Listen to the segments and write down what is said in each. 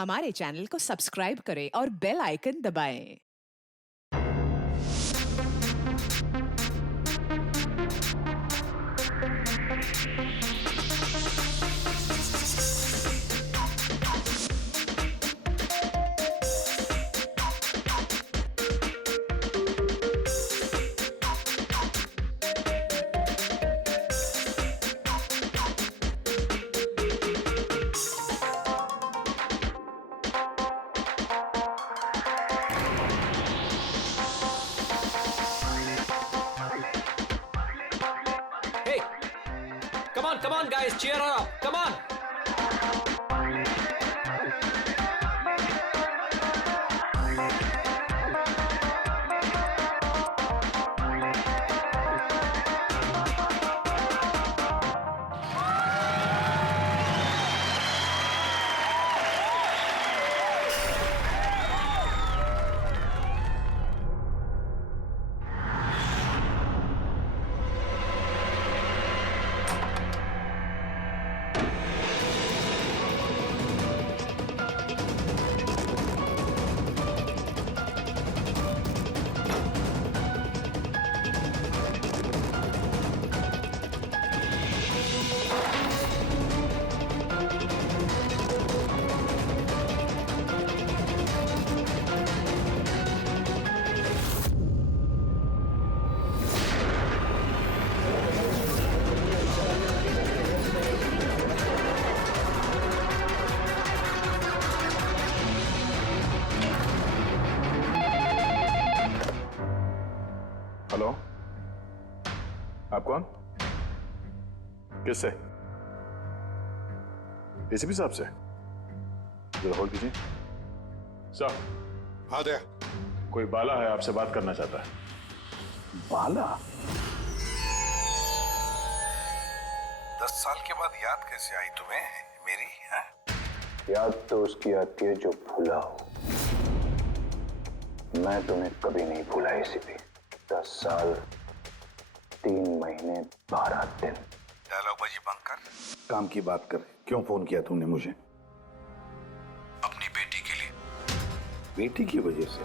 हमारे चैनल को सब्सक्राइब करें और बेल आइकन दबाएं। Hey, come on, guys, cheer her up. Come on. Hello, आप कौन? किससे? एसीपी साहब से? जरा होल्ड कीजिए। सर। हाँ दया। कोई बाला है, आपसे बात करना चाहता है। बाला? 10 साल के बाद याद कैसे आई तुम्हें मेरी? है? याद तो उसकी आती है जो भूला हो। मैं तुम्हें कभी नहीं भूला एसीपी। 10 साल 3 महीने 12 दिन। डायलॉगबाजी बंद कर, काम की बात कर। क्यों फोन किया तुमने मुझे? अपनी बेटी के लिए। बेटी की वजह से?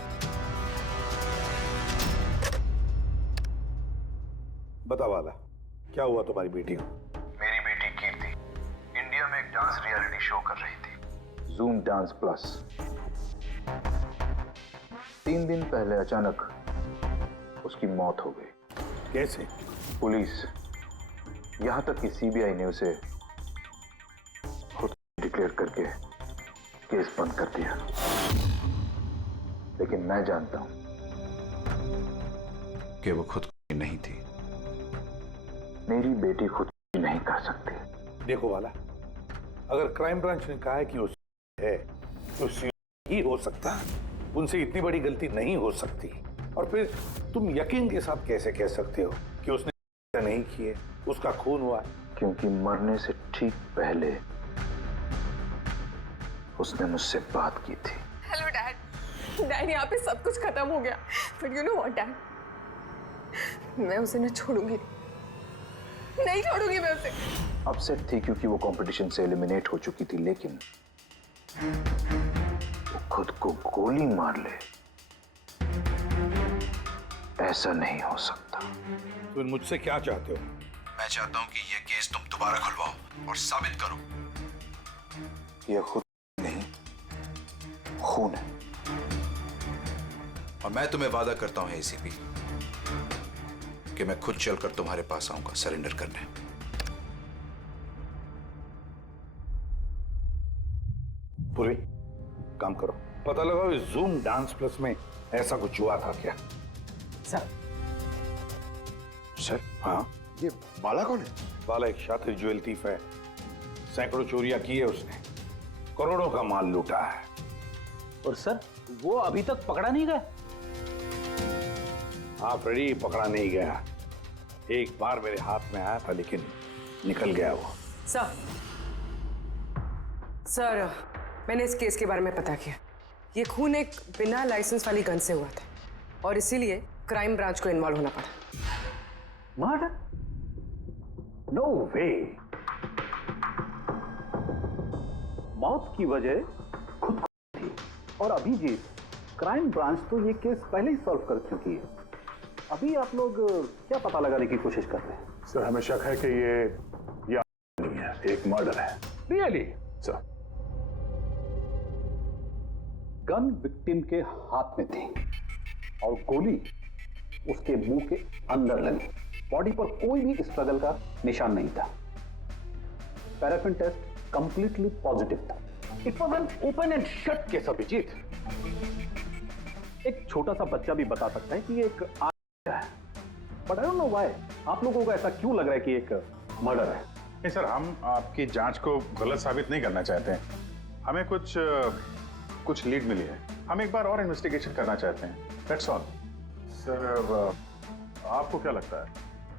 बता वाला, क्या हुआ तुम्हारी बेटी को? मेरी बेटी कीर्ति इंडिया में एक डांस रियलिटी शो कर रही थी, जूम डांस प्लस। 3 दिन पहले अचानक उसकी मौत हो गई। कैसे? पुलिस, यहां तक कि सीबीआई ने उसे खुद डिक्लेयर करके केस बंद कर दिया। लेकिन मैं जानता हूं कि वो खुद नहीं थी। मेरी बेटी खुद नहीं कर सकती। देखो वाला, अगर क्राइम ब्रांच ने कहा है कि उस है तो ही हो सकता है, उनसे इतनी बड़ी गलती नहीं हो सकती। और फिर तुम यकीन के साथ कैसे कह सकते हो कि उसने नहीं की है, उसका खून हुआ है? क्योंकि मरने से ठीक पहले उसने मुझसे बात की थी। Hello dad. डैड, यहाँ पे सब कुछ खत्म हो गया, but you know what dad, मैं उसे न छोड़ूंगी, नहीं छोड़ूंगी मैं उसे। अपसेट थी क्योंकि वो कंपटीशन से एलिमिनेट हो चुकी थी, लेकिन वो खुद को गोली मार ले, ऐसा नहीं हो सकता। तुम मुझसे क्या चाहते हो? मैं चाहता हूँ कि ये केस तुम दोबारा खुलवाओ और साबित करो ये खुद नहीं, खून है। और मैं तुम्हें वादा करता हूँ एसीपी कि मैं खुद चलकर तुम्हारे पास आऊंगा सरेंडर करने। पूरी काम करो, पता लगाओ इस जूम डांस प्लस में ऐसा कुछ हुआ था क्या? सर, सर, हाँ, ये बाला कौन है? वाला एक शातिर ज्वेल थीफ है। सैकड़ों चोरियां की है उसने, करोड़ों का माल लूटा है। और सर, वो अभी तक पकड़ा नहीं गया? हाँ फ्रेडी, पकड़ा नहीं गया। एक बार मेरे हाथ में आया था लेकिन निकल गया वो। सर, मैंने इस केस के बारे में पता किया। ये खून एक बिना लाइसेंस वाली गन से हुआ था और इसीलिए क्राइम ब्रांच को इन्वॉल्व होना पड़ा। मर्डर? नो वे। मौत की वजह और अभिजीत, क्राइम ब्रांच तो ये केस पहले ही सॉल्व कर चुकी है। अभी आप लोग क्या पता लगाने की कोशिश कर रहे हैं? सर हमें शक है कि ये नहीं है, एक मर्डर है। रियली? सर गन विक्टिम के हाथ में थी और गोली उसके मुंह के अंदर लगी। बॉडी पर कोई भी स्ट्रगल का निशान नहीं था। पैराफिन टेस्ट कंप्लीटली पॉजिटिव था। It was an open and shut case Abhijeet. एक छोटा सा बच्चा भी बता सकता है कि एक है, but I don't know why आप लोगों को ऐसा क्यों लग रहा है कि एक मर्डर है। नहीं सर, हम आपकी जांच को गलत साबित नहीं करना चाहते हैं। हमें कुछ लीड मिली है, हम एक बार और इन्वेस्टिगेशन करना चाहते हैं, दैट्स ऑल। सर आपको क्या लगता है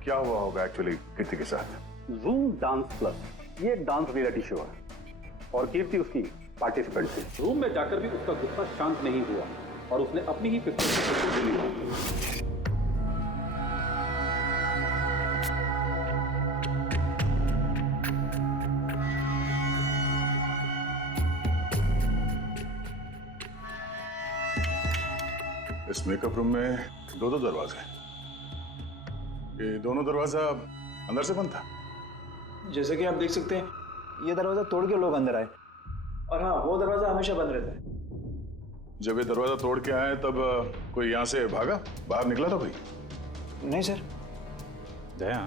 क्या हुआ होगा एक्चुअली कीर्ति के साथ? जूम डांस प्लस ये एक डांस रियलिटी शो है और कीर्ति उसकी पार्टिसिपेंट थी। रूम में जाकर भी उसका गुस्सा शांत नहीं हुआ और उसने अपनी ही पिस्तौल से गोली मारी। इस मेकअप रूम में दो दरवाजे हैं। ये दोनों दरवाजा अंदर से बंद था। जैसे कि आप देख सकते हैं ये दरवाजा तोड़ के लोग अंदर आए, और हाँ वो दरवाजा हमेशा बंद रहता है। जब ये दरवाजा तोड़ के आए तब कोई यहाँ से भागा, बाहर निकला था कोई? नहीं सर। दया,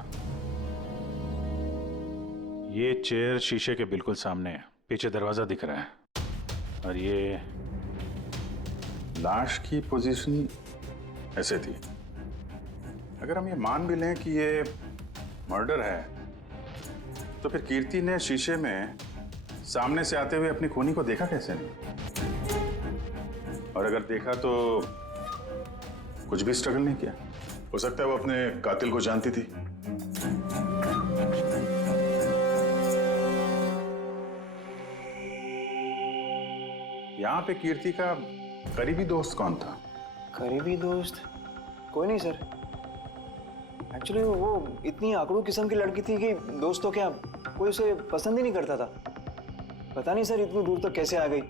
ये चेयर शीशे के बिल्कुल सामने है, पीछे दरवाजा दिख रहा है और ये लाश की पोजीशन ऐसे थी। अगर हम ये मान भी लें कि ये मर्डर है तो फिर कीर्ति ने शीशे में सामने से आते हुए अपनी खूनी को देखा कैसे नहीं? और अगर देखा तो कुछ भी स्ट्रगल नहीं किया? हो सकता है वो अपने कातिल को जानती थी। यहां पे कीर्ति का करीबी दोस्त कौन था? करीबी दोस्त कोई नहीं सर। एक्चुअली वो इतनी आकड़ू किस्म की लड़की थी कि दोस्त तो क्या कोई उसे पसंद ही नहीं करता था। पता नहीं सर इतनी दूर तक कैसे आ गई।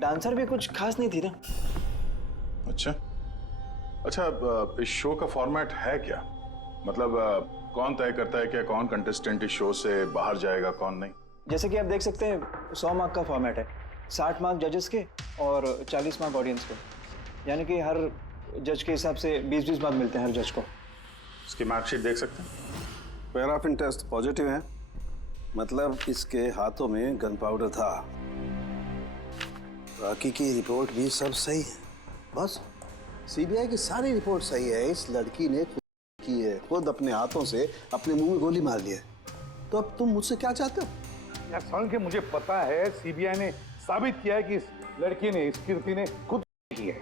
डांसर भी कुछ खास नहीं थी ना। अच्छा, इस शो का फॉर्मेट है क्या? मतलब कौन तय करता है कि कौन कंटेस्टेंट इस शो से बाहर जाएगा कौन नहीं? जैसे कि आप देख सकते हैं 100 मार्क का फॉर्मेट है। 60 मार्क जजेस के और 40 मार्क ऑडियंस के, यानी कि हर जज के हिसाब से 20-20 मार्क मिलते हैं हर जज को। इसकी मार्कशीट देख सकते हैं? पैराफिन टेस्ट पॉजिटिव है, मतलब इसके हाथों में गन पाउडर था। बाकी की रिपोर्ट भी सब सही है। बस सीबीआई की सारी रिपोर्ट सही है। इस लड़की ने खुद की है, खुद अपने हाथों से अपने मुंह में गोली मार ली है। तो अब तुम मुझसे क्या चाहते हो? यार साल के मुझे पता है सीबीआई ने साबित किया है कि इस लड़की ने, इस कीर्ति ने खुद की है,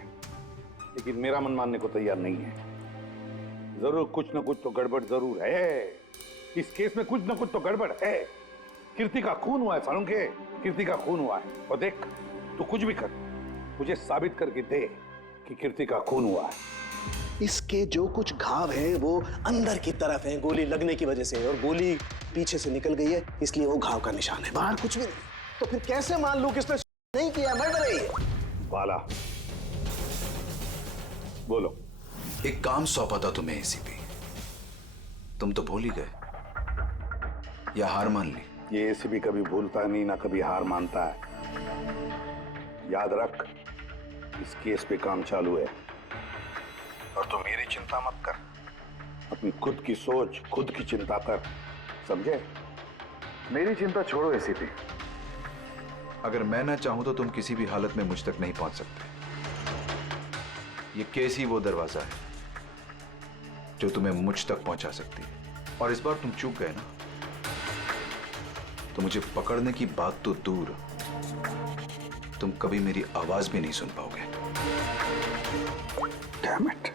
लेकिन मेरा मन मानने को तैयार नहीं है। जरूर कुछ ना कुछ तो गड़बड़ जरूर है। इस केस में कुछ ना कुछ तो गड़बड़ है। कीर्ति का खून हुआ है सालुंके, कीर्ति का खून हुआ है। और देख तू कुछ भी कर, मुझे साबित करके दे कि कीर्ति का खून हुआ है। इसके जो कुछ घाव हैं वो अंदर की तरफ हैं, गोली लगने की वजह से, और गोली पीछे से निकल गई है, इसलिए वो घाव का निशान है, बाहर कुछ भी नहीं। तो फिर कैसे मान लूं कि इसने नहीं किया, मर्डर है ये? बाला बोलो। एक काम सौंपा था तुम्हें एसीपी, तुम तो भूल ही गए या हार मान ली? ये एसीपी कभी भूलता नहीं, ना कभी हार मानता है। याद रख, इस केस पे काम चालू है और तू मेरी चिंता मत कर, अपनी खुद की सोच, खुद की चिंता कर, समझे? मेरी चिंता छोड़ो एसीपी। अगर मैं ना चाहूं तो तुम किसी भी हालत में मुझ तक नहीं पहुंच सकते। ये केस ही वो दरवाजा है जो तुम्हें मुझ तक पहुंचा सकती है। और इस बार तुम चूक गए ना, तो मुझे पकड़ने की बात तो दूर, तुम कभी मेरी आवाज भी नहीं सुन पाओगे। Damn it.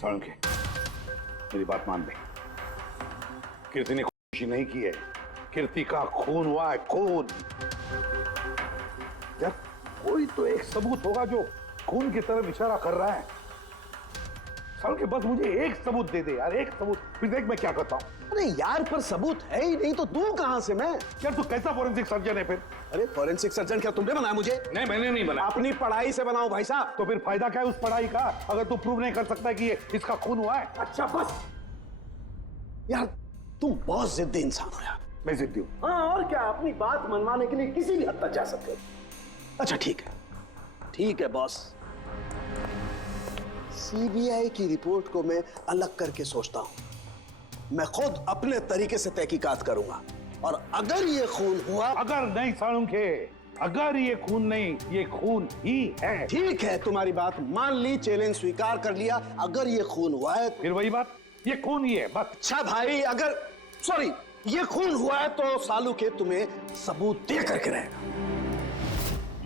सालुंके, मेरी बात मान ले। कीर्ति ने खुशी नहीं की है, कीर्ति का खून हुआ है, खून। यार कोई तो एक सबूत होगा जो खून की तरफ इशारा कर रहा है। सालुंके बस मुझे एक सबूत दे दे यार, एक सबूत, फिर देख मैं क्या करता हूं। अरे यार, पर सबूत है ही नहीं तो दूं कहां से मैं? यार तू कैसा फोरेंसिक सर्जन है फिर? अरे फॉरेंसिक सर्जन क्या तुमने बनाया मुझे? नहीं, मैंने नहीं बनाया। अपनी पढ़ाई से बनाओ भाई साहब। तो फिर फायदा क्या है उस पढ़ाई का अगर तू प्रूव नहीं कर सकता कि ये इसका खून हुआ है? अच्छा बस यार, तुम बहुत जिद्दी इंसान हो यार। मैं जिद्दी हूँ। हाँ और क्या, अपनी बात मनवाने के लिए किसी भी हद तक जा सकते हो। अच्छा ठीक है बॉस। सीबीआई की रिपोर्ट को मैं अलग करके सोचता हूं। मैं खुद अपने तरीके से तहकीकात करूंगा और अगर ये खून हुआ। अगर नहीं साळुंखे, अगर ये खून नहीं, ये खून ही है। ठीक है, तुम्हारी बात मान ली, चैलेंज स्वीकार कर लिया। अगर ये खून हुआ है फिर वही बात, ये खून ही है बस। अच्छा भाई, अगर सॉरी ये खून हुआ है तो सालू के तुम्हें सबूत दे करके रहेगा।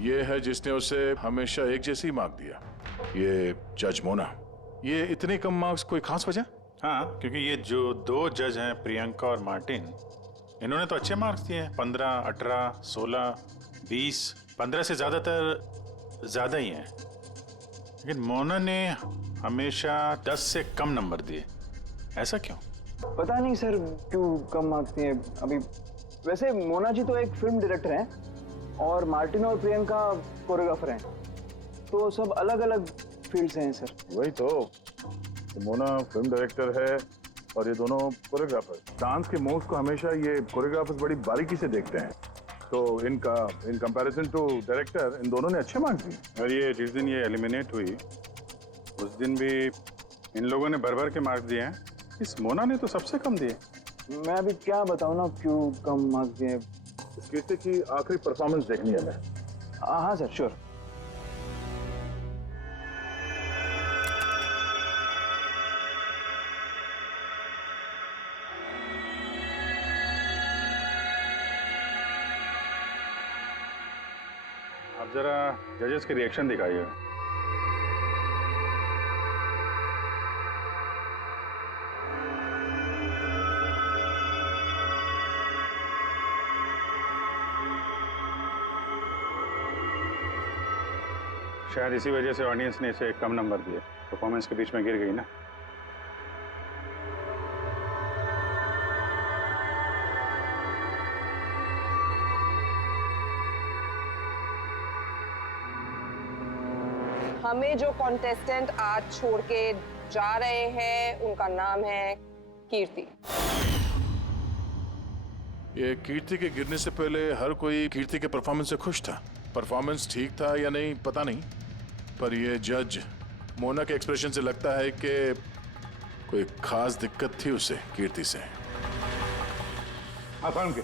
ये है जिसने उसे हमेशा एक जैसी मार्क दिया, ये जज मोना। ये इतने कम मार्क्स कोई खास वजह? हाँ, क्योंकि ये जो दो जज हैं, प्रियंका और मार्टिन, इन्होंने तो अच्छे मार्क्स दिए हैं। 15, 18, 16, 20, 15 से ज्यादातर ज्यादा ही हैं। लेकिन मोना ने हमेशा 10 से कम नंबर दिए। ऐसा क्यों? पता नहीं सर क्यों कम मार्क्स दिए अभी। वैसे मोना जी तो एक फिल्म डायरेक्टर हैं और मार्टिन और प्रियंका कोरियोग्राफर हैं, तो सब अलग अलग फील्ड से हैं सर। वही तो मोना फिल्म डायरेक्टर है और ये दोनों कोरियोग्राफर। डांस के मूव्स को हमेशा ये कोरियोग्राफर्स बड़ी बारीकी से देखते हैं, तो इन कंपैरिजन टू डायरेक्टर इन दोनों ने अच्छे मार्क्स दिए। और ये जिस दिन ये एलिमिनेट हुई उस दिन भी इन लोगों ने भर भर के मार्क्स दिए हैं। इस मोना ने तो सबसे कम दिए। मैं अभी क्या बताऊं ना क्यों कम मार्क्स दिए। इस कीर्ति की आखिरी परफॉर्मेंस देखनी है मैं। हाँ सर, श्योर। आप जरा जजेस के रिएक्शन दिखाइए। शायद इसी वजह से ऑडियंस ने इसे कम नंबर दिए। परफॉर्मेंस के बीच में गिर गई ना। हमें जो कॉन्टेस्टेंट आज छोड़ के जा रहे हैं उनका नाम है कीर्ति। ये कीर्ति के गिरने से पहले हर कोई कीर्ति के परफॉर्मेंस से खुश था। परफॉर्मेंस ठीक था या नहीं पता नहीं, पर ये जज मोना के एक्सप्रेशन से लगता है कि कोई खास दिक्कत थी उसे कीर्ति से। आसान के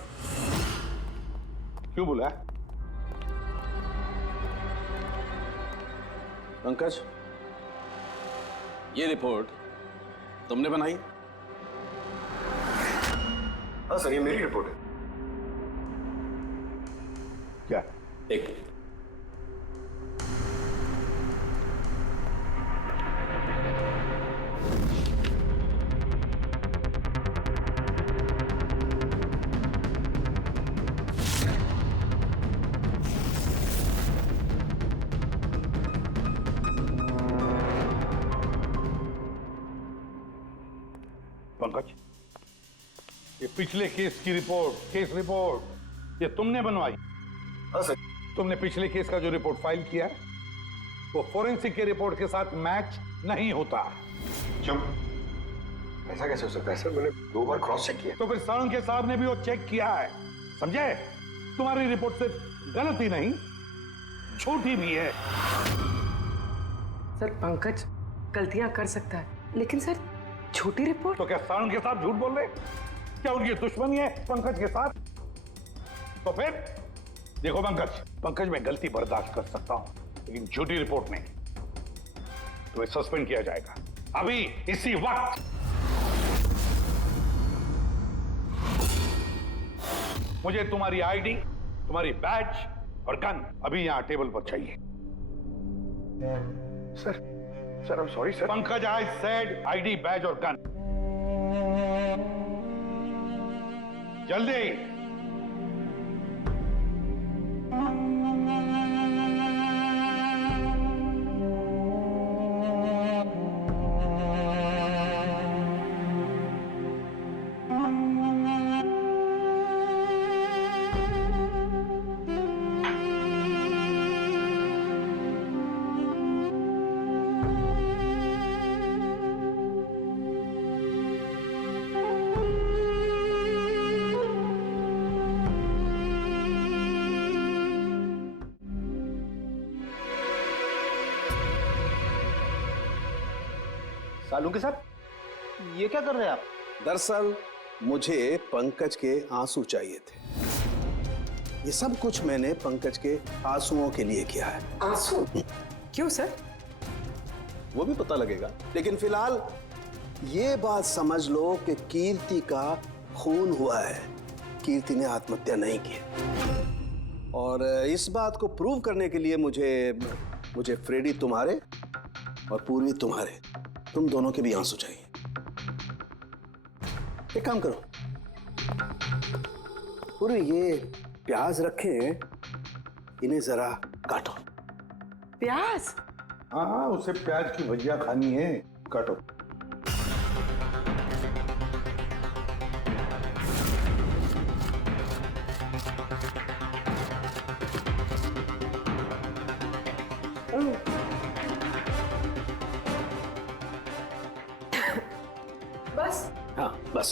क्यों बोला? पंकज, ये रिपोर्ट तुमने बनाई? हाँ सर, ये मेरी रिपोर्ट है। क्या? एक मिनट। पंकज, ये पिछले केस की रिपोर्ट, केस रिपोर्ट ये तुमने बनवाई? हाँ सर। तुमने पिछले केस का जो रिपोर्ट फाइल किया है वो फोरेंसिक के रिपोर्ट के साथ मैच नहीं होता। क्यों? ऐसा कैसे हो सकता है सर? मैंने 2 बार क्रॉस चेक किया। तो फिर साळुंखे साहब ने भी वो चेक किया है, समझे? तुम्हारी रिपोर्ट सिर्फ गलत ही नहीं, झूठी भी है। सर पंकज गलतियां कर सकता है, लेकिन सर छोटी रिपोर्ट। तो क्या साळुंखे साहब झूठ बोल रहे? क्या उनकी दुश्मनी है पंकज के साथ? तो फिर देखो पंकज मैं गलती बर्दाश्त कर सकता हूं, लेकिन झूठी रिपोर्ट नहीं। तो सस्पेंड किया जाएगा अभी इसी वक्त। मुझे तुम्हारी आईडी, तुम्हारी बैज और गन अभी यहां टेबल पर चाहिए। Sir I am sorry sir. Pankaj, I said ID, badge और गन। जल्दी। सालुंके साहब, ये क्या कर रहे हैं आप? दरअसल मुझे पंकज के आंसू चाहिए थे। ये सब कुछ मैंने पंकज के आंसुओं के लिए किया है। आंसू? क्यों सर? वो भी पता लगेगा, लेकिन फिलहाल ये बात समझ लो कि कीर्ति का खून हुआ है। कीर्ति ने आत्महत्या नहीं की। और इस बात को प्रूव करने के लिए मुझे फ्रेडी तुम्हारे और पूर्वी तुम्हारे, तुम दोनों के भी आंसू चाहिए। एक काम करो, पूर्वी ये प्याज रखे हैं, इन्हें जरा काटो। प्याज? हाँ, उसे प्याज की भजिया खानी है, काटो। बस? हाँ बस।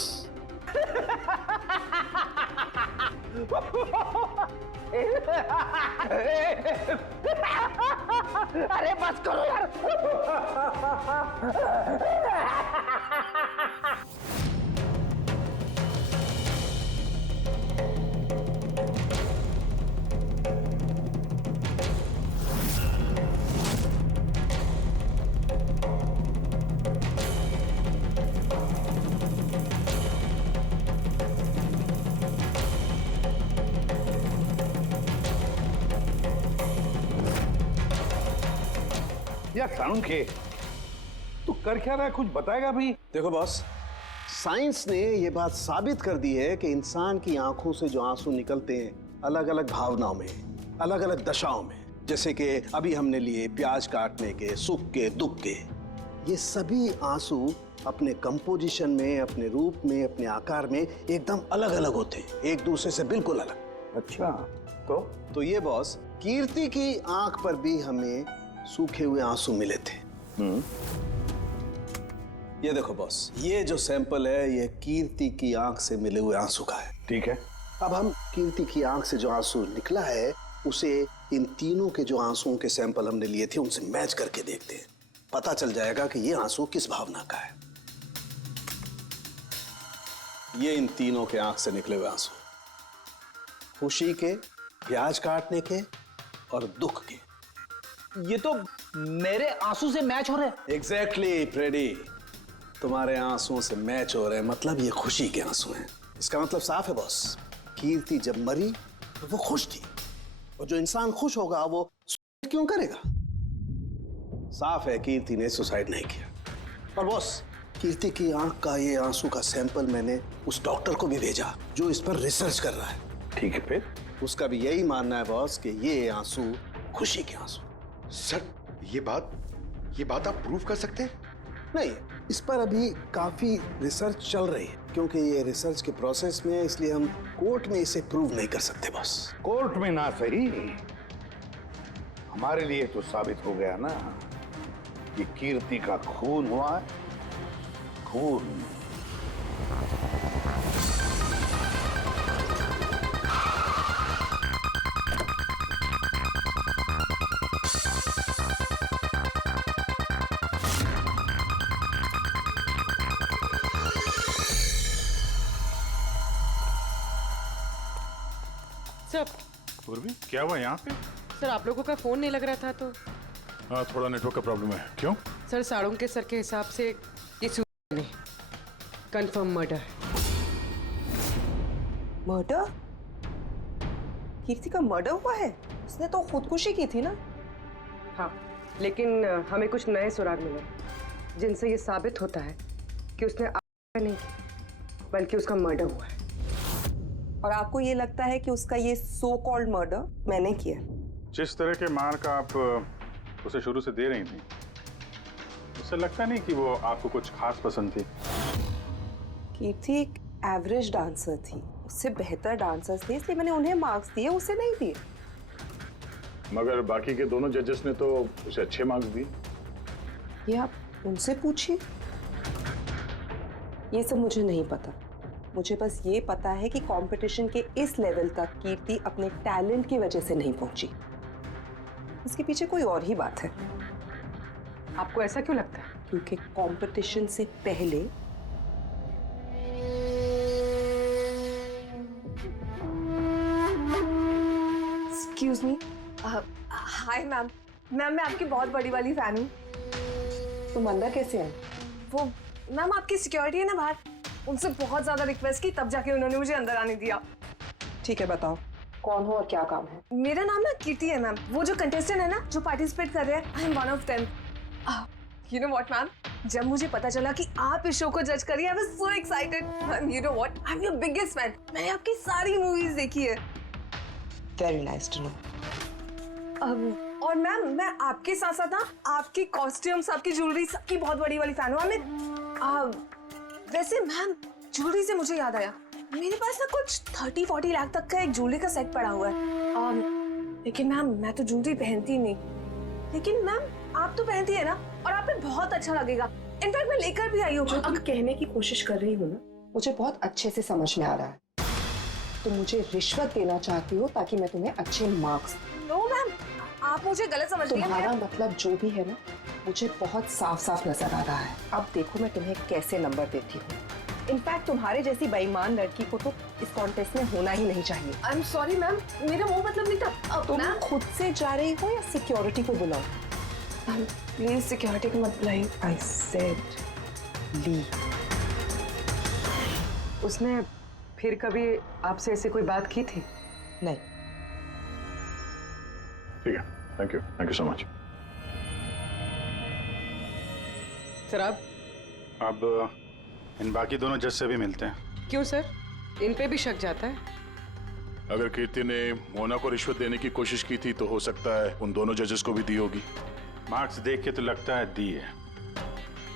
अरे बस करो यार। यार सालुंके, तू कर क्या रहा है? कुछ बताएगा भी? देखो बॉस, साइंस ने ये बात साबित कर दी है कि इंसान की आंखों से जो आंसू निकलते हैं अलग अलग भावनाओं में, अलग अलग दशाओं में, जैसे कि अभी हमने लिए प्याज काटने के, सुख के, दुख के, ये सभी आंसू अपने कंपोजिशन में, अपने रूप में, अपने आकार में एकदम अलग अलग होते हैं, एक दूसरे से बिल्कुल अलग। अच्छा, तो ये बॉस, कीर्ति की आंख पर भी हमें सूखे हुए आंसू मिले थे। ये देखो बॉस, ये जो सैंपल है ये कीर्ति की आंख से मिले हुए आंसू का है। ठीक है। अब हम कीर्ति की आंख से जो आंसू निकला है उसे इन तीनों के जो आंसुओं के सैंपल हमने लिए थे उनसे मैच करके देखते हैं। पता चल जाएगा कि ये आंसू किस भावना का है। ये इन तीनों के आंख से निकले हुए आंसू, खुशी के, प्याज काटने के और दुख के। ये तो मेरे आंसू से मैच हो रहे हैं। एग्जैक्टली फ्रेडी, तुम्हारे आंसुओं से मैच हो रहे हैं, मतलब ये खुशी के आंसू हैं। इसका मतलब साफ है बॉस, कीर्ति जब मरी तो वो खुश थी, और जो इंसान खुश होगा वो सुसाइड क्यों करेगा? साफ है कीर्ति ने सुसाइड नहीं किया। और बॉस, कीर्ति की आंख का ये आंसू का सैंपल मैंने उस डॉक्टर को भी भेजा जो इस पर रिसर्च कर रहा है। ठीक है, फिर उसका भी यही मानना है बॉस कि ये आंसू खुशी के आंसू। सर, ये बात आप प्रूव कर सकते हैं? नहीं, इस पर अभी काफी रिसर्च चल रही है, क्योंकि ये रिसर्च के प्रोसेस में है, इसलिए हम कोर्ट में इसे प्रूव नहीं कर सकते बॉस। कोर्ट में ना सही, हमारे लिए तो साबित हो गया ना कि कीर्ति का खून हुआ है। खून। सर, पूर्वी, क्या हुआ यहाँ पे? सर आप लोगों का फोन नहीं लग रहा था तो। हाँ, थोड़ा नेटवर्क का प्रॉब्लम है। क्यों? सर सालुंके सर के हिसाब से ये नहीं, कंफर्म मर्डर। मर्डर? कीर्ति का मर्डर हुआ है? उसने तो खुदकुशी की थी ना? हाँ, लेकिन हमें कुछ नए सुराग मिले जिनसे ये साबित होता है कि उसने आत्महत्या नहीं की, बल्कि उसका मर्डर हुआ है। और आपको ये लगता है कि उसका ये सो कॉल्ड मर्डर मैंने किया? जिस तरह के मार्क आप उसे शुरू से दे रही थी, उससे लगता नहीं कि वो आपको कुछ खास पसंद थी। कीर्ति एक एवरेज डांसर थी, उससे बेहतर डांसर्स थे, इसलिए मैंने उन्हें मार्क्स दिए, उसे नहीं दिए। मगर बाकी के दोनों जजेस ने तो उसे अच्छे मार्क्स दिए। ये आप उनसे पूछिए, ये सब मुझे नहीं पता। मुझे बस ये पता है कि कंपटीशन के इस लेवल तक कीर्ति अपने टैलेंट की वजह से नहीं पहुंची। इसके पीछे कोई और ही बात है। आपको ऐसा क्यों लगता है? क्योंकि कंपटीशन से पहले excuse me, hi ma'am. Ma'am मैं आपकी बहुत बड़ी वाली फैन हूँ। तुम अंदर कैसे आए? वो मैम आपकी सिक्योरिटी है ना बाहर, उनसे बहुत ज्यादा रिक्वेस्ट की तब जाके उन्होंने मुझे अंदर आने दिया। ठीक है, बताओ कौन हो और क्या काम है? मेरा नाम ना कीर्ति है मैम। वो जो कंटेस्टेंट है ना जो पार्टिसिपेट कर रहे हैं, I am one of them. You know what ma'am, जब मुझे पता चला कि आप इस शो को जज करिए, I was so excited. Ma'am you know what, I am your biggest fan. मैंने आपकी सारी मूवीज देखी है। Very nice to know. और मैम मैं आपके साथ साथ ना आपकी कॉस्ट्यूम्स, आपकी ज्वेलरी, सबकी बहुत बड़ी वाली फैन हूँ। वैसे मैम ज्वेलरी से मुझे याद आया, मेरे पास ना कुछ 30-40 लाख तक का एक ज्वेलरी का सेट पड़ा हुआ है। लेकिन मैम मैं तो ज्वेलरी पहनती नहीं। लेकिन मैम आप तो पहनती है ना, और आप पे बहुत अच्छा लगेगा। इनफैक्ट मैं लेकर भी आई हूँ। जो तुम कहने की कोशिश कर रही हो ना, मुझे बहुत अच्छे से समझ में आ रहा है। तुम मुझे रिश्वत देना चाहती हो ताकि मैं तुम्हें अच्छे मार्क्स। नो मैम, आप मुझे गलत समझ रही हैं। तुम्हारा मतलब जो भी है ना, मुझे बहुत साफ साफ नजर आ रहा है। अब देखो मैं तुम्हें कैसे नंबर देती हूँ। इनफैक्ट तुम्हारे जैसी बेईमान लड़की को तो इस कॉन्टेस्ट में होना ही नहीं चाहिए। आई एम सॉरी मैम, मेरा वो मतलब नहीं था। तुम खुद से जा रही हो या सिक्योरिटी को बुलाओ? प्लीज सिक्योरिटी को मत बुलाइए। आई सेड ली। उसने फिर कभी आपसे ऐसे कोई बात की थी? नहीं। ठीक है, thank you so much. Sir आप अब इन बाकी दोनों जज से भी मिलते हैं। क्यों सर, इन पे भी शक जाता है? अगर कीर्ति ने मोना को रिश्वत देने की कोशिश की थी तो हो सकता है उन दोनों जजेस को भी दी होगी। मार्क्स देख के तो लगता है दी है,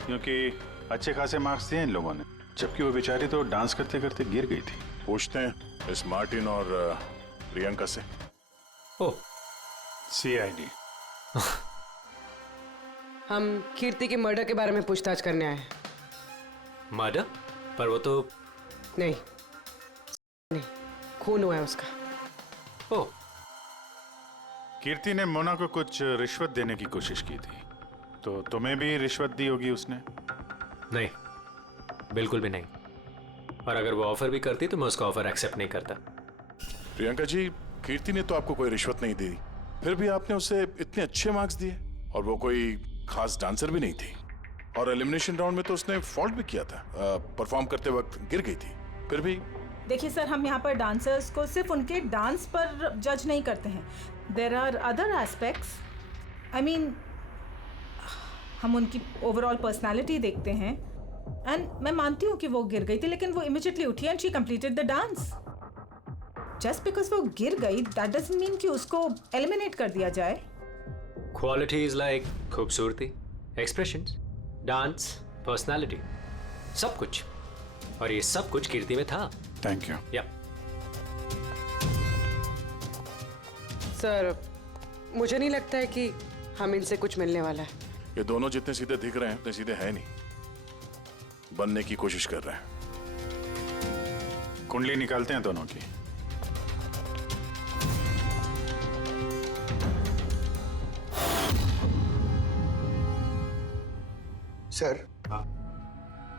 क्योंकि अच्छे खासे मार्क्स दिए इन लोगों ने, जबकि वो बेचारी तो डांस करते करते गिर गई थी। पूछते हैं इस मार्टिन और प्रियंका से। ओह, CID। हम कीर्ति के मर्डर के बारे में पूछताछ करने आए हैं। मर्डर? पर वो तो नहीं, खून हुआ है उसका। ओह, कीर्ति ने मोना को कुछ रिश्वत देने की कोशिश की थी, तो तुम्हें भी रिश्वत दी होगी उसने? नहीं, बिल्कुल भी नहीं। और अगर वो ऑफर भी करती तो मैं उसका ऑफर एक्सेप्ट नहीं करता। प्रियंका जी, कीर्ति ने तो आपको कोई रिश्वत नहीं दी, फिर भी आपने उसे इतने अच्छे मार्क्स दिए, और वो कोई खास डांसर भी नहीं थी, और एलिमिनेशन राउंड में तो उसने फॉल्ट भी किया था, परफॉर्म करते वक्त गिर गई थी, फिर भी। देखिए सर, हम यहाँ पर डांसर्स को सिर्फ उनके डांस पर जज नहीं करते हैं। There are other aspects. I mean, हम उनकी ओवरऑल पर्सनालिटी देखते हैं। एंड मैं मानती हूँ कि वो गिर गई थी, लेकिन वो इमीडिएटली उठी and she completed the dance. Just because वो गिर गई दैट डजंट मीन कि उसको एलिमिनेट कर दिया जाए। क्वालिटीज लाइक खूबसूरती, एक्सप्रेशंस, डांस, पर्सनालिटी, सब कुछ। और ये सब कुछ कीर्ति में था। Thank you. या सर, मुझे नहीं लगता है कि हम इनसे कुछ मिलने वाला है। ये दोनों जितने सीधे दिख रहे हैं उतने सीधे हैं नहीं, बनने की कोशिश कर रहे हैं। कुंडली निकालते हैं दोनों की। सर,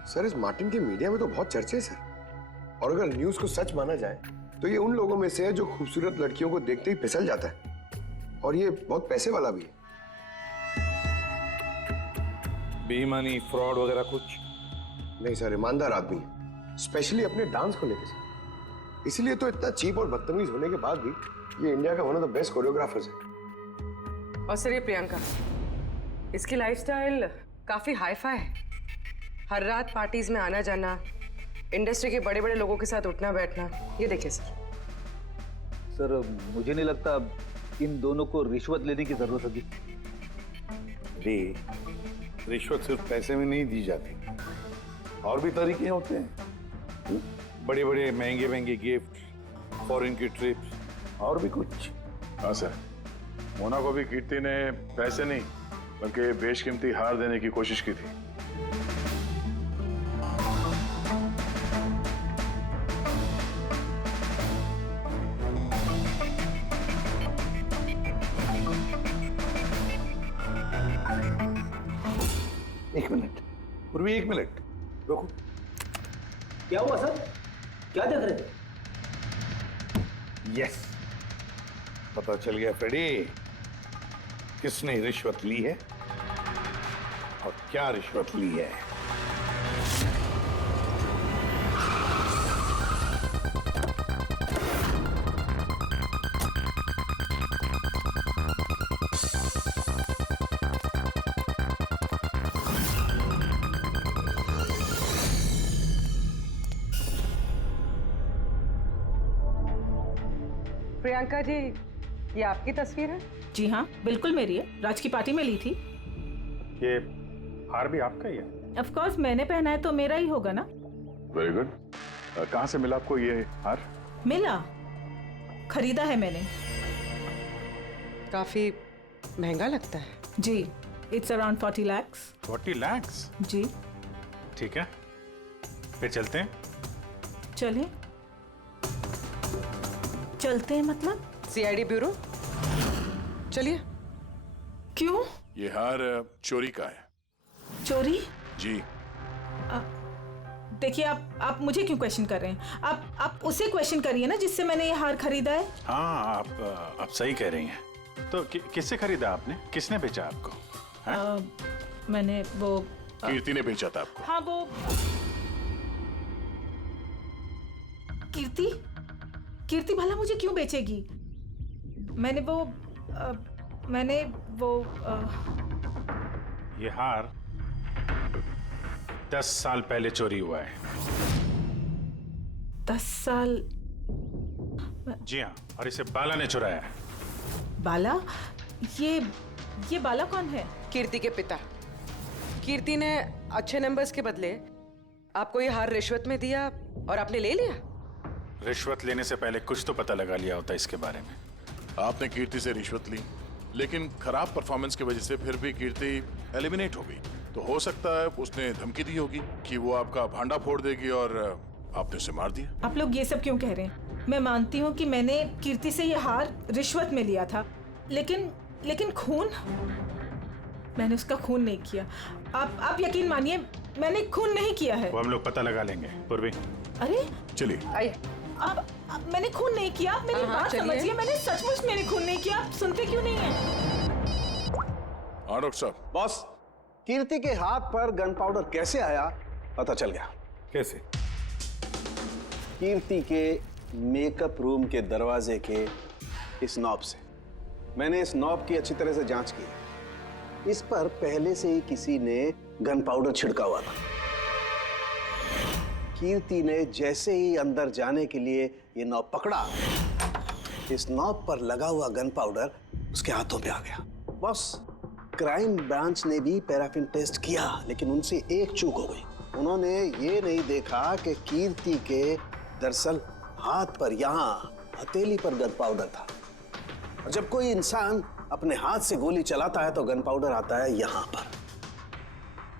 सर इस मार्टिन के मीडिया में तो बहुत चर्चे हैं सर, और अगर न्यूज को सच माना जाए तो ये उन लोगों में से है जो खूबसूरत लड़कियों को देखते ही फिसल जाता है, और ये बहुत पैसे वाला भी है। बेईमानी, फ्रॉड वगैरह कुछ नहीं सर, ईमानदार आदमी है, स्पेशली अपने डांस को लेकर सर। इसीलिए तो इतना चीप और बदतमीज होने के बाद भी ये इंडिया का one of the best choreographers है। और सर ये प्रियंका, इसकी लाइफस्टाइल काफी हाई फाई है। हर रात पार्टीज में आना जाना, इंडस्ट्री के बड़े बड़े लोगों के साथ उठना बैठना। ये देखिए सर। सर मुझे नहीं लगता इन दोनों को रिश्वत लेने की जरूरत होगी। रिश्वत सिर्फ पैसे में नहीं दी जाती, और भी तरीके होते हैं। बड़े बड़े महंगे महंगे गिफ्ट, फॉरेन की ट्रिप्स, और भी कुछ। हाँ सर, मोना को भी कीर्ति ने पैसे नहीं बल्कि बेशकीमती हार देने की कोशिश की थी। एक मिनट पूर्वी, एक मिनट रुको। क्या हुआ सर? क्या देख रहे थे? यस, पता चल गया फ्रेडी, किसने रिश्वत ली है और क्या रिश्वत ली है। प्रियंका जी, ये आपकी तस्वीर है? जी हाँ, बिल्कुल मेरी है। राज की पार्टी में ली थी। ये हार भी आपका ही है? ऑफ कोर्स, मैंने पहना है तो मेरा ही होगा ना। Very good. कहाँ से मिला आपको ये हार? मिला, खरीदा है मैंने। काफी महंगा लगता है। जी, इट्स अराउंड 40 lakhs। 40 लाख? जी। ठीक है, फिर चलते हैं। चलें? चलते हैं मतलब? CID bureau. चलिए। क्यों? ये हार चोरी का है। चोरी? जी। देखिए, आप मुझे क्यों क्वेश्चन कर रहे हैं? आप उसे क्वेश्चन करिए ना जिससे मैंने ये हार खरीदा है। हाँ, आप सही कह रही हैं। तो किससे खरीदा आपने? किसने बेचा आपको? मैंने वो कीर्ति ने बेचा था आपको। हाँ, वो कीर्ति भला मुझे क्यों बेचेगी? मैंने वो ये हार 10 साल पहले चोरी हुआ है। 10 साल? जी हाँ, और इसे बाला ने चुराया है। बाला? ये बाला कौन है? कीर्ति के पिता। कीर्ति ने अच्छे नंबर्स के बदले आपको ये हार रिश्वत में दिया और आपने ले लिया। रिश्वत लेने से पहले कुछ तो पता लगा लिया होता इसके बारे में। आपने कीर्ति से रिश्वत ली, लेकिन खराब परफॉर्मेंस की वजह से फिर भी कीर्ति एलिमिनेट हो गई। तो हो सकता है उसने धमकी दी होगी कि वो आपका भांडा फोड़ देगी और आपने उसे मार दिया। आप लोग ये सब क्यों कह रहे हैं? मैं मानती हूँ कि मैंने कीर्ति से ये हार रिश्वत में लिया था, लेकिन खून? मैंने उसका खून नहीं किया। आप यकीन मानिए, मैंने खून नहीं किया है। वो हम लोग पता लगा लेंगे। पूर्वी, अरे चलिए। आइए। अब मैंने खून नहीं किया। आप मेरी बात समझिए, मैंने सचमुच मैंने खून नहीं किया। आप सुनते क्यों नहीं हैं? हाँ डॉक्टर साहब। बॉस, कीर्ति के हाथ पर गन पाउडर कैसे आया पता चल गया। कैसे? कीर्ति के मेकअप रूम के दरवाजे के इस नॉब से। मैंने इस नॉब की अच्छी तरह से जांच की। इस पर पहले से ही किसी ने गन पाउडर छिड़का हुआ था। कीर्ति ने जैसे ही अंदर जाने के लिए ये नॉब पकड़ा, इस नॉब पर लगा हुआ गन पाउडर उसके हाथों पे आ गया। बस, क्राइम ब्रांच ने भी पैराफिन टेस्ट किया, लेकिन उनसे एक चूक हो गई। उन्होंने ये नहीं देखा कि कीर्ति के दरअसल हाथ पर, यहाँ हथेली पर गन पाउडर था। और जब कोई इंसान अपने हाथ से गोली चलाता है तो गन पाउडर आता है यहाँ पर,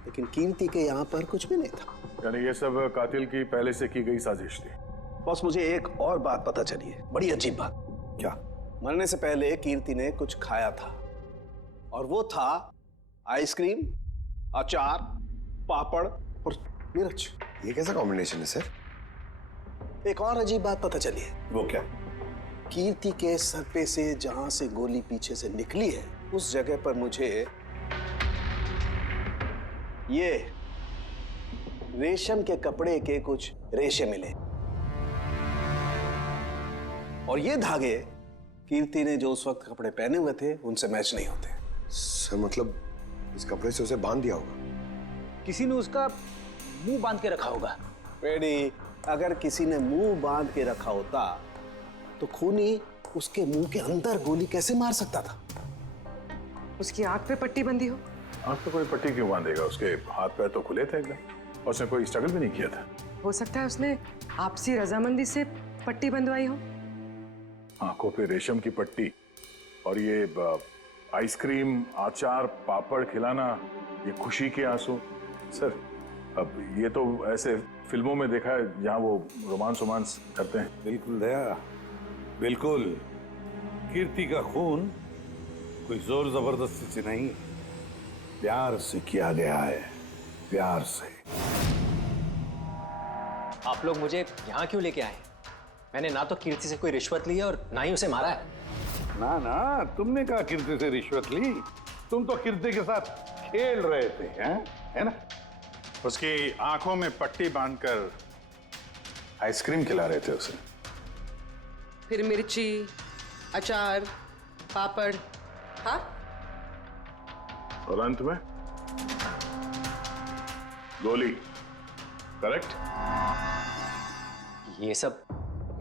लेकिन कीर्ति के यहाँ पर कुछ भी नहीं था। यानी ये सब कातिल की पहले से की गई साजिश थी। बॉस, मुझे एक और बात पता चली है, बड़ी अजीब बात। क्या? मरने से पहले कीर्ति ने कुछ खाया था, और वो था आइसक्रीम, अचार, पापड़ और मिर्च। ये कैसा कॉम्बिनेशन है सर? एक और अजीब बात पता चली है। वो क्या? कीर्ति के सर पे से जहां से गोली पीछे से निकली है, उस जगह पर मुझे ये रेशम के कपड़े के कुछ रेशे मिले, और ये धागे कीर्ति ने जो उस वक्त कपड़े पहने हुए थे उनसे मैच नहीं होते। सर मतलब इस कपड़े से उसे बांध दिया होगा। किसी ने उसका मुंह बांध के रखा होगा। पेडी, अगर किसी ने मुंह बांध के रखा होता तो खूनी उसके मुंह के अंदर गोली कैसे मार सकता था? उसकी आंख पे पट्टी बंधी हो। आंख पे कोई पट्टी क्यों बांधेगा? उसके हाथ पैर तो खुले थे एकदम, और उसने कोई स्ट्रगल भी नहीं किया था। हो सकता है उसने आपसी रजामंदी से पट्टी बंधवाई हो। आंखों पे रेशम की पट्टी और ये आइसक्रीम, अचार, पापड़ खिलाना, ये खुशी के आंसू। सर, अब ये तो ऐसे फिल्मों में देखा है जहां वो रोमांस करते हैं। बिल्कुल दया, बिल्कुल। कीर्ति का खून कोई जोर जबरदस्ती से नहीं, प्यार से किया गया है। प्यार से। आप लोग मुझे यहाँ क्यों लेके आए? मैंने ना तो कीर्ति से कोई रिश्वत ली है और ना ही उसे मारा है। ना ना, तुमने कहा कीर्ति से रिश्वत ली? तुम तो कीर्ति के साथ खेल रहे थे, हैं? है ना? उसकी आंखों में पट्टी बांधकर आइसक्रीम खिला रहे थे उसे। फिर मिर्ची, अचार, पापड़, हाँ? और अंत में गोली। करेक्ट? ये सब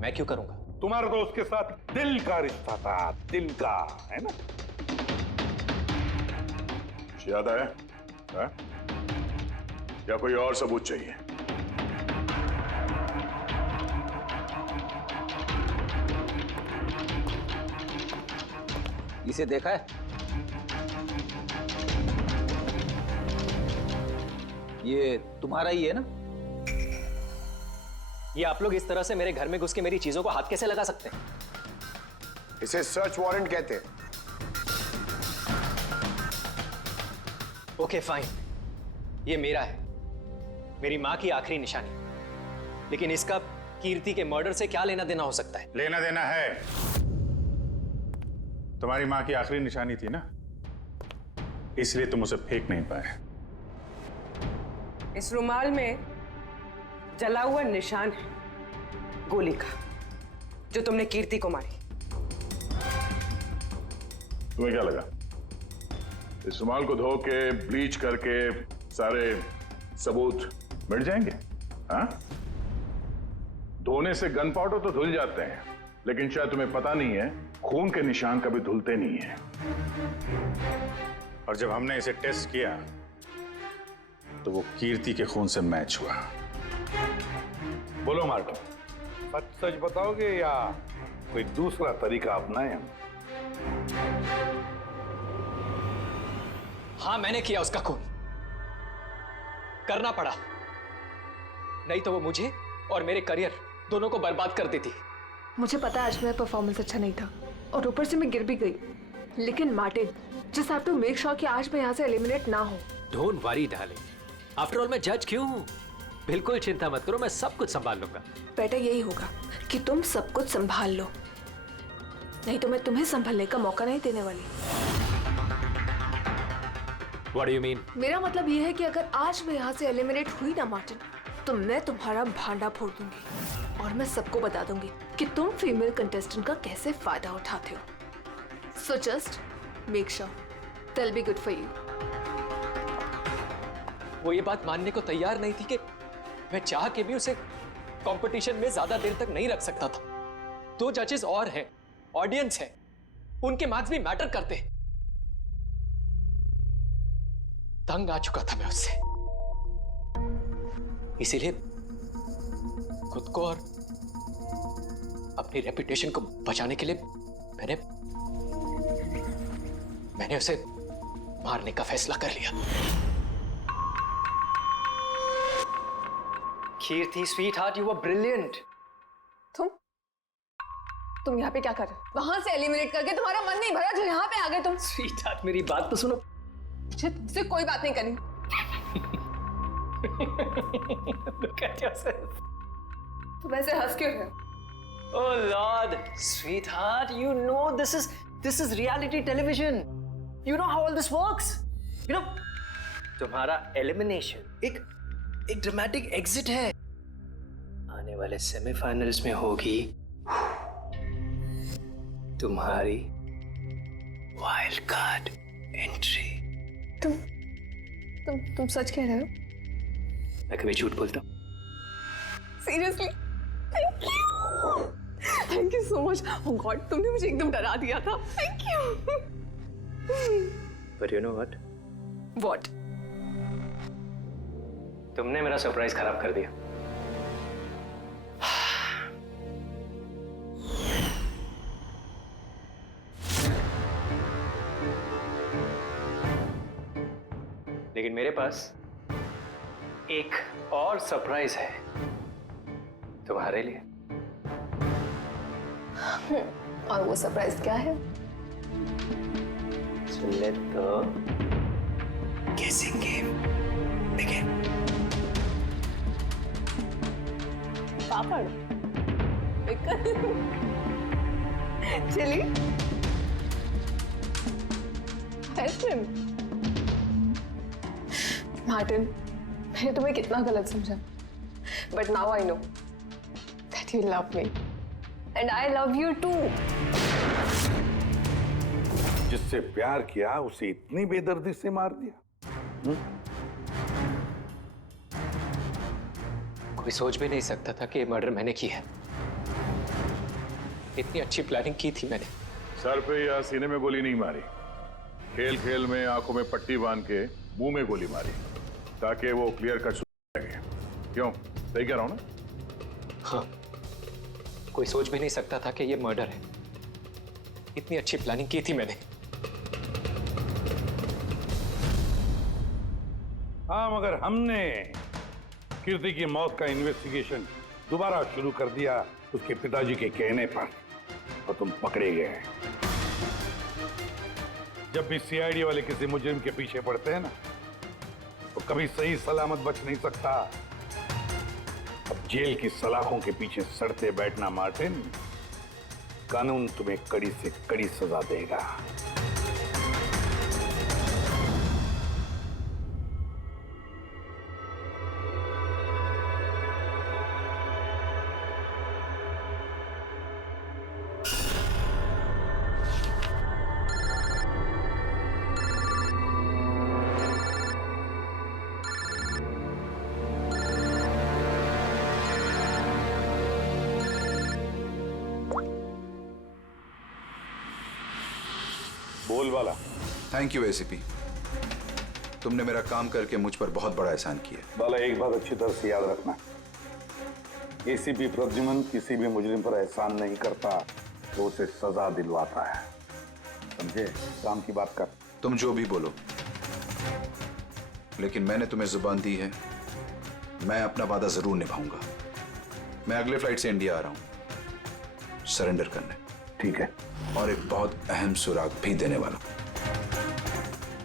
मैं क्यों करूंगा? तुम्हारा तो उसके साथ दिल का रिश्ता था, दिल का, है ना? याद आया? है? या कोई और सबूत चाहिए? इसे देखा है? ये तुम्हारा ही है ना? ये आप लोग इस तरह से मेरे घर में घुस के मेरी चीजों को हाथ कैसे लगा सकते हैं? इसे सर्च वारंट कहते हैं। ओके फाइन, ये मेरा है, मेरी माँ की आखिरी निशानी। लेकिन इसका कीर्ति के मर्डर से क्या लेना देना हो सकता है? लेना देना है। तुम्हारी माँ की आखिरी निशानी थी ना, इसलिए तुम उसे फेंक नहीं पाए। इस रुमाल में जला हुआ निशान है गोली का, जो तुमने कीर्ति को मारी। तुम्हें क्या लगा इस रुमाल को धो के ब्लीच करके सारे सबूत मिट जाएंगे? हाँ? धोने से गन पाउडर तो धुल जाते हैं, लेकिन शायद तुम्हें पता नहीं है खून के निशान कभी धुलते नहीं है। और जब हमने इसे टेस्ट किया तो वो कीर्ति के खून से मैच हुआ। बोलो मार्टिन, सच सच बताओगे या कोई दूसरा तरीका अपनाएं हम? हाँ, मैंने किया उसका खून। करना पड़ा, नहीं तो वो मुझे और मेरे करियर दोनों को बर्बाद कर देती। मुझे पता है आज मेरा परफॉर्मेंस अच्छा नहीं था और ऊपर से मैं गिर भी गई, लेकिन Martin, just have to make sure कि आज मैं यहाँ से एलिमिनेट ना हो। Don't worry darling, after all मैं जज क्यों हूँ? बिल्कुल चिंता मत करो, मैं सब कुछ संभाल लूंगा। बेटा यही होगा कि तुम सब कुछ संभाल लो, नहीं तो मैं तुम्हें संभालने का मौका नहीं देने वाली। What do you mean? मेरा मतलब ये है कि अगर आज मैं यहाँ से एलिमिनेट हुई ना मार्टिन, तो मैं तुम्हारा भांडा फोड़ दूंगी और मैं सबको बता दूंगी कि तुम फीमेल कंटेस्टेंट का कैसे फायदा उठाते हो। So just make sure they'll be good for you. वो ये बात मानने को तैयार नहीं थी कि मैं चाह के भी उसे कंपटीशन में ज्यादा देर तक नहीं रख सकता था। 2 जजेस और हैं, ऑडियंस है, उनके मार्क्स भी मैटर करते हैं। तंग आ चुका था मैं उससे, इसीलिए खुद को और अपनी रेपुटेशन को बचाने के लिए मैंने उसे मारने का फैसला कर लिया। कीर्ति स्वीटहार्ट, यू वर ब्रिलियंट। तुम यहाँ पे क्या कर रहे हो? वहां से एलिमिनेट करके तुम्हारा मन नहीं भरा जो यहाँ पे आ गए तुम? स्वीटहार्ट, मेरी बात तो सुनो। मुझे तुमसे कोई बात नहीं करनी। Look at yourself. तुम ऐसे हंस क्यों रहे हो? Oh Lord, sweetheart, you know this is reality television. You know how all this works. You know, तुम्हारा एलिमिनेशन एक ड्रामेटिक एग्जिट है। आने वाले सेमीफाइनल्स में होगी तुम्हारी वाइल्ड कार्ड एंट्री। तुम सच कह रहे हो? मैं कभी झूठ बोलता हूँ? Seriously? Thank you so much. Oh God, तुमने मुझे एकदम डरा दिया था। Thank you. But you know what? What? तुमने मेरा सरप्राइज खराब कर दिया। लेकिन मेरे पास एक और सरप्राइज है तुम्हारे लिए। और वो सरप्राइज क्या है? So let the guessing game देंगे। पापड़ चिली आइसक्रीम। मार्टिन, मैंने तुम्हें कितना गलत समझा, but now I know that you love me and I love you too. जिससे प्यार किया उसे इतनी बेदर्दी से मार दिया। कोई सोच भी नहीं सकता था कि ये मर्डर मैंने किया है। इतनी अच्छी प्लानिंग की थी मैंने। सर पे या सीने में गोली नहीं मारी, खेल खेल में आंखों में पट्टी बांध के मुंह में गोली मारी ताकि वो क्लियर कट लगे। क्यों, सही कह रहा हूं ना? हाँ, कोई सोच भी नहीं सकता था कि ये मर्डर है। इतनी अच्छी प्लानिंग की थी मैंने। हाँ, मगर हमने कीर्ति की मौत का इन्वेस्टिगेशन दोबारा शुरू कर दिया उसके पिताजी के कहने पर, और तुम पकड़े गए। जब भी सीआईडी वाले किसी मुजरिम के पीछे पड़ते हैं ना, तो कभी सही सलामत बच नहीं सकता। अब जेल की सलाखों के पीछे सड़ते बैठना मार्टिन, कानून तुम्हें कड़ी से कड़ी सजा देगा। बोल वाला। थैंक यू एसीपी, तुमने मेरा काम करके मुझ पर बहुत बड़ा एहसान किया। बाला, एक बात अच्छी तरह से याद रखना, एसीपी प्रद्युमन किसी भी मुजरिम पर एहसान नहीं करता, तो उसे सजा दिलवाता है। समझे? काम की बात कर। तुम जो भी बोलो, लेकिन मैंने तुम्हें जुबान दी है, मैं अपना वादा जरूर निभाऊंगा। मैं अगले फ्लाइट से इंडिया आ रहा हूं सरेंडर करने। ठीक है। और एक बहुत अहम सुराग भी देने वाला,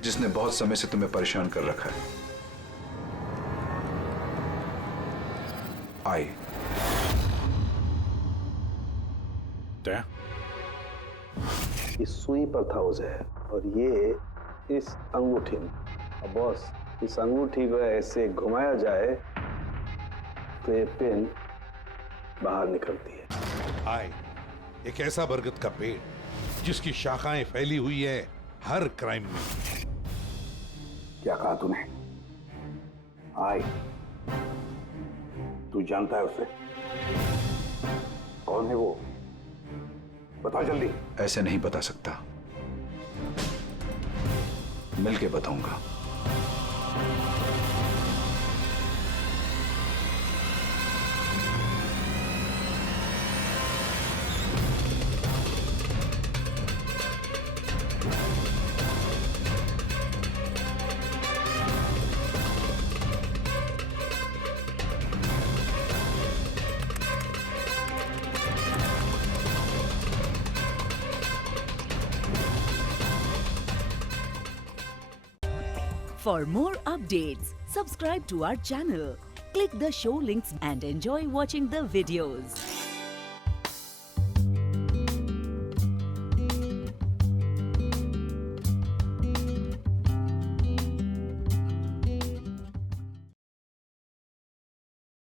जिसने बहुत समय से तुम्हें परेशान कर रखा है। आई इस सुई पर था उसे, और ये इस अंगूठी में। अब बॉस, इस अंगूठी को ऐसे घुमाया जाए तो ये पिन बाहर निकलती है। आए, एक ऐसा बरगद का पेड़ जिसकी शाखाएं फैली हुई है हर क्राइम में। क्या कहा तूने? आए, तू जानता है उसे? कौन है वो? बता जल्दी। ऐसे नहीं बता सकता, मिलके बताऊंगा। For more updates, subscribe to our channel, click the show links and enjoy watching the videos.